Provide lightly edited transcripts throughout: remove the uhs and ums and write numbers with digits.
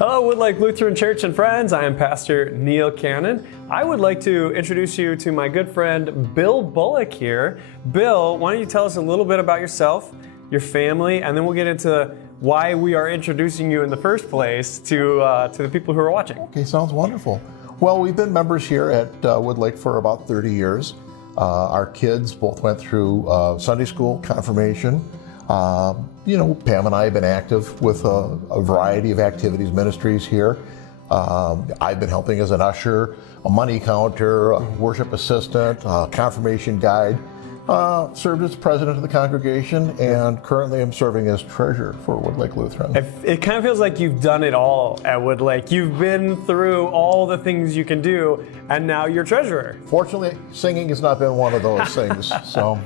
Hello, Woodlake Lutheran Church and friends. I am Pastor Neil Cannon. I would like to introduce you to my good friend Bill Bullock here. Bill, why don't you tell us a little bit about yourself, your family, and then we'll get into why we are introducing you in the first place to the people who are watching. Okay, sounds wonderful. Well, we've been members here at Woodlake for about 30 years. Our kids both went through Sunday school, confirmation. Pam and I have been active with a variety of activities, ministries here. I've been helping as an usher, a money counter, a worship assistant, a confirmation guide, served as president of the congregation, and currently I'm serving as treasurer for Woodlake Lutheran. It kind of feels like you've done it all at Woodlake. You've been through all the things you can do, and now you're treasurer. Fortunately, singing has not been one of those things, so...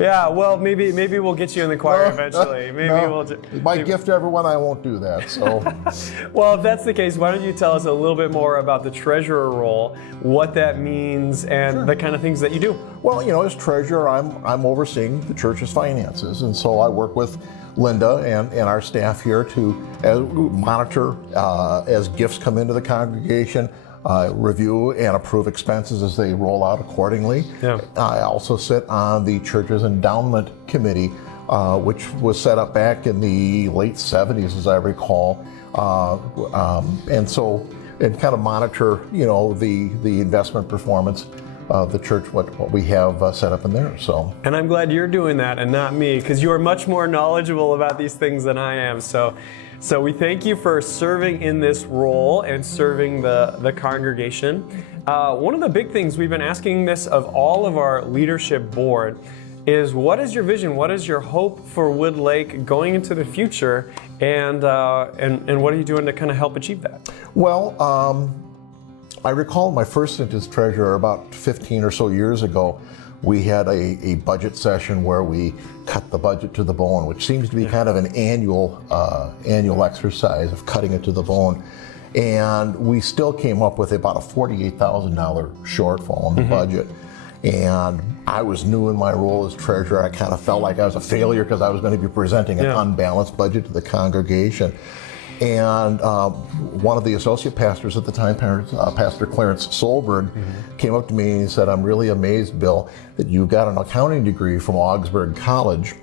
Yeah, well, maybe we'll get you in the choir eventually. My gift to everyone, I won't do that. So, well, if that's the case, why don't you tell us a little bit more about the treasurer role, what that means, and the kind of things that you do? Well, as treasurer, I'm overseeing the church's finances, and so I work with Linda and our staff here to monitor as gifts come into the congregation. Review and approve expenses as they roll out accordingly. Yeah. I also sit on the church's endowment committee, which was set up back in the late 70s, as I recall, and kind of monitor, the investment performance of the church, what we have set up in there. So. And I'm glad you're doing that and not me, because you are much more knowledgeable about these things than I am. So we thank you for serving in this role and serving the congregation. One of the big things we've been asking this of all of our leadership board is, what is your vision? What is your hope for Woodlake going into the future? And what are you doing to kind of help achieve that? Well, I recall my first stint as treasurer about 15 or so years ago. We had a budget session where we cut the budget to the bone, which seems to be kind of an annual exercise of cutting it to the bone. And we still came up with about a $48,000 shortfall in the budget. And I was new in my role as treasurer. I kind of felt like I was a failure because I was going to be presenting an unbalanced budget to the congregation. And one of the associate pastors at the time, Pastor Clarence Solberg, came up to me and he said, "I'm really amazed, Bill, that you got an accounting degree from Augsburg College,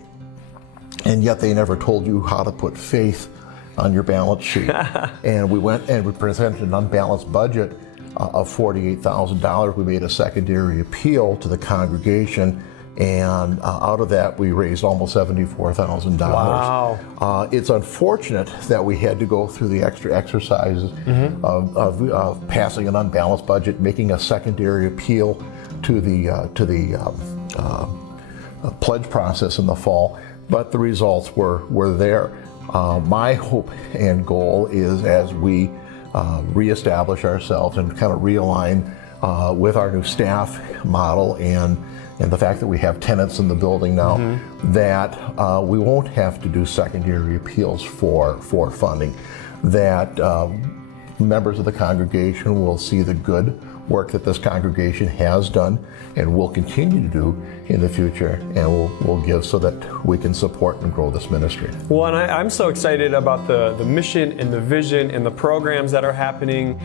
and yet they never told you how to put faith on your balance sheet." And we went and we presented an unbalanced budget of $48,000. We made a secondary appeal to the congregation, and out of that, we raised almost $74,000. Wow. It's unfortunate that we had to go through the extra exercises of passing an unbalanced budget, making a secondary appeal to the pledge process in the fall, but the results were there. My hope and goal is, as we reestablish ourselves and kind of realign with our new staff model and the fact that we have tenants in the building now, that we won't have to do secondary appeals for funding, that members of the congregation will see the good work that this congregation has done and will continue to do in the future, and we'll give so that we can support and grow this ministry. Well, and I'm so excited about the mission and the vision and the programs that are happening.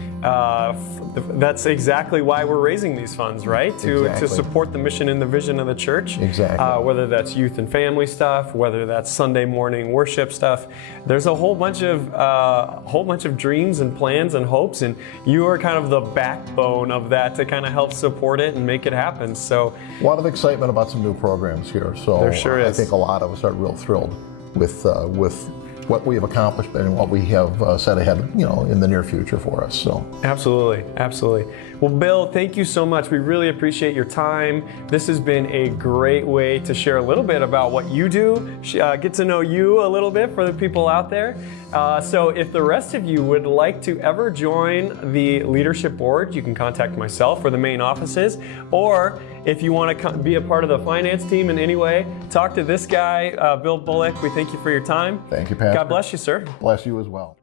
That's exactly why we're raising these funds, right? To support the mission and the vision of the church. Exactly. Whether that's youth and family stuff, whether that's Sunday morning worship stuff. There's a whole bunch of dreams and plans and hopes, and you are kind of the backbone of that to kind of help support it and make it happen. So a lot of excitement about some new programs here. So there sure is. I think a lot of us are real thrilled with what we have accomplished and what we have set ahead, in the near future for us. So absolutely. Well, Bill, thank you so much. We really appreciate your time. This has been a great way to share a little bit about what you do, get to know you a little bit for the people out there. So if the rest of you would like to ever join the leadership board, you can contact myself or the main offices, or if you want to be a part of the finance team in any way, talk to this guy, Bill Bullock. We thank you for your time. Thank you, Pastor. God bless you, sir. Bless you as well.